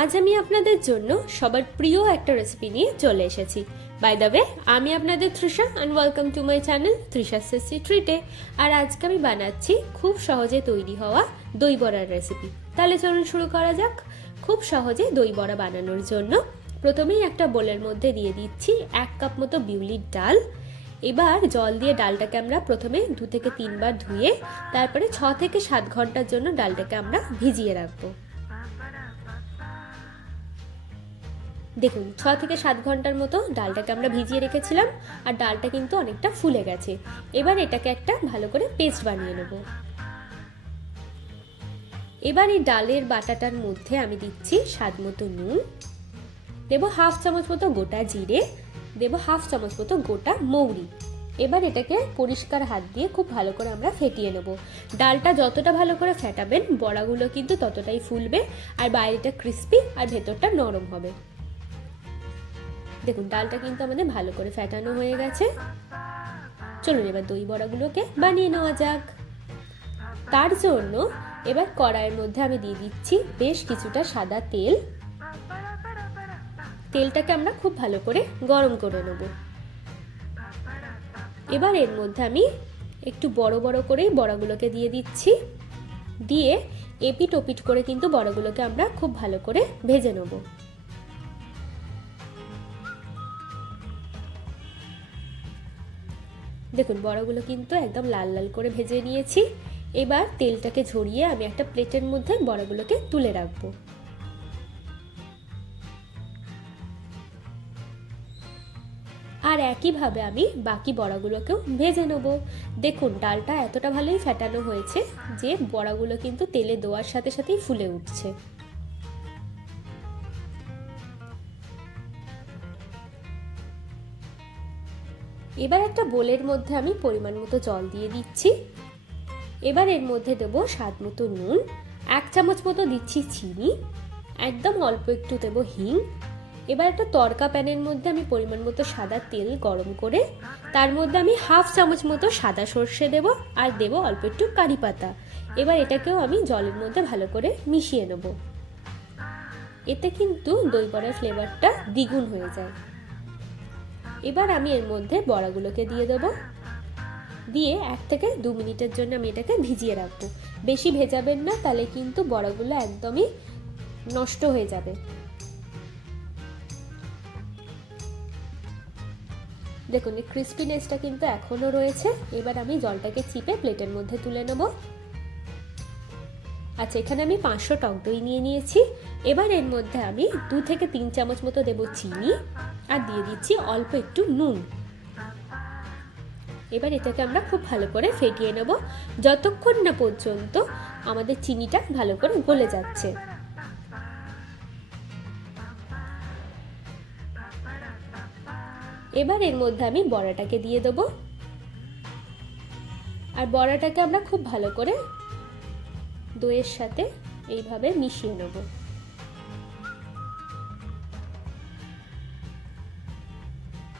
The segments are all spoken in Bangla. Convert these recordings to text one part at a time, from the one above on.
আজ আমি আপনাদের জন্য সবার প্রিয় একটা রেসিপি নিয়ে চলে এসেছি। বাই দ্য ওয়ে, আমি আপনাদের Trisha and welcome to my channel Trisha's tasty ট্রিটে। আর আজকে আমি বানাচ্ছি খুব সহজে তৈরি হওয়া দই বড়ার রেসিপি। তাহলে চলুন শুরু করা যাক। খুব সহজে দই বড়া বানানোর জন্য প্রথমেই একটা বোলের মধ্যে দিয়ে দিচ্ছি 1 কাপ মতো বিউলির ডাল। এবার জল দিয়ে ডালটাকে আমরা প্রথমে 2 থেকে 3 বার ধুয়ে তারপরে 6 থেকে 7 ঘন্টার জন্য ডালটাকে আমরা ভিজিয়ে রাখবো। দেখুন 6 থেকে 7 ঘন্টার মতো ডালটাকে আমরা ভিজিয়ে রেখেছিলাম আর ডালটা কিন্তু অনেকটা ফুলে গেছে। এবার এটাকে একটা ভালো করে পেস্ট বানিয়ে নেব। এবার এই ডালের বাটাটার মধ্যে আমি দিচ্ছি স্বাদ মতো নুন, দেবো 1/2 চামচ মতো গোটা জিরে, দেবো 1/2 চামচ মতো গোটা মৌরি। এবার এটাকে পরিষ্কার হাত দিয়ে খুব ভালো করে আমরা ফেটিয়ে নেব। ডালটা যতটা ভালো করে ফেটাবেন বড়াগুলো কিন্তু ততটাই ফুলবে আর বাইরেটা ক্রিস্পি আর ভেতরটা নরম হবে। দেখুন ডালটা কিন্তু আমাদের ভালো করে ফেটানো হয়ে গেছে। চলুন এবার দই বড়াগুলোকে বানিয়ে নেওয়া যাক। তার জন্য এবার কড়াইয়ের মধ্যে আমি দিয়ে দিচ্ছি বেশ কিছুটা সাদা তেল। তেলটাকে আমরা খুব ভালো করে গরম করে নেব। এবার এর মধ্যে আমি একটু বড় বড় করেই বড়াগুলোকে দিয়ে দিচ্ছি। দিয়ে এপিট ওপিট করে কিন্তু বড়াগুলোকে আমরা খুব ভালো করে ভেজে নেব। দেখুন বড়াগুলো কিন্তু একদম লাল লাল করে ভেজে নিয়েছি। এবার তেলটাকে ঝরিয়ে আমি একটা প্লেটের মধ্যে বড়াগুলোকে তুলে রাখবো। আর একইভাবে আমি বাকি বড়াগুলোকেও ভেজে নেব। দেখুন ডালটা এতটা ভালোই ফেটানো হয়েছে যে বড়াগুলো কিন্তু তেলে দেওয়ার সাথে সাথেই ফুলে উঠছে। এবার একটা বোলের মধ্যে আমি পরিমাণ মতো জল দিয়ে দিচ্ছি। এবার এর মধ্যে দেবো স্বাদ মতো নুন, 1 চামচ মতো দিচ্ছি চিনি, একদম অল্প একটু দেবো হিং। এবার একটা তড়কা প্যানের মধ্যে আমি পরিমাণ মতো সাদা তেল গরম করে তার মধ্যে আমি 1/2 চামচ মতো সাদা সর্ষে দেব আর দেব অল্প একটু কারি পাতা। এবার এটাকেও আমি জলের মধ্যে ভালো করে মিশিয়ে নেব। এতে কিন্তু দই বড়ার ফ্লেভারটা দ্বিগুণ হয়ে যায়। এবার আমি এর মধ্যে বড়াগুলোকে দিয়ে দেবো। দিয়ে 1 থেকে 2 মিনিটের জন্য আমি এটাকে ভিজিয়ে রাখবো। বেশি ভেজাবেন না, তাহলে কিন্তু বড়াগুলো একদমই নষ্ট হয়ে যাবে। দেখুন এই ক্রিস্পিনেসটা কিন্তু এখনো রয়েছে। এবার আমি জলটাকে চিপে প্লেটের মধ্যে তুলে নেব। আচ্ছা, এখানে আমি 500 টক দই নিয়ে নিয়েছি। এবার এর মধ্যে আমি 2 থেকে 3 চামচ মতো দেব চিনি আর দিয়ে দিচ্ছি অল্প একটু নুন। এবার এটাকে আমরা খুব ভালো করে ফেটিয়ে নেব যতক্ষণ না পর্যন্ত আমাদের চিনিটা ভালো করে গলে যাচ্ছে। এবার এর মধ্যে আমি বড়াটাকে দিয়ে দেব আর বড়াটাকে আমরা খুব ভালো করে দইয়ের সাথে এইভাবে মিশিয়ে নেব।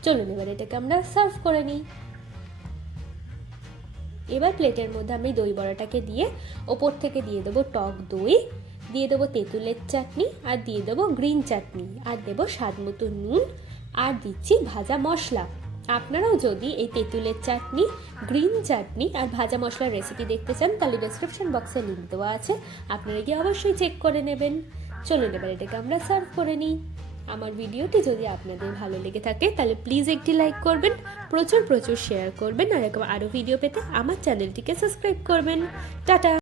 চলুন এবার এটাকে আমরা সার্ভ করে নিই। এবার প্লেটের মধ্যে আমি দই বড়াটাকে দিয়ে ওপর থেকে দিয়ে দেবো টক দই, দিয়ে দেবো তেঁতুলের চাটনি আর দিয়ে দেবো গ্রিন চাটনি আর দেবো স্বাদ মতো নুন আর দিচ্ছি ভাজা মশলা। আপনারাও যদি এই তেঁতুলের চাটনি, গ্রিন চাটনি আর ভাজা মশলার রেসিপি দেখতে চান তাহলে ডেসক্রিপশন বক্সে লিংক দেওয়া আছে, আপনারা গিয়ে অবশ্যই চেক করে নেবেন। চলুন এবার এটাকে আমরা সার্ভ করে নিই। আমার ভিডিওটি যদি আপনাদের ভালো লেগে থাকে তাহলে প্লিজ একটি লাইক করবেন, প্রচুর শেয়ার করবেন আর এরকম আরও ভিডিও পেতে আমার চ্যানেলটিকে সাবস্ক্রাইব করবেন। টাটা।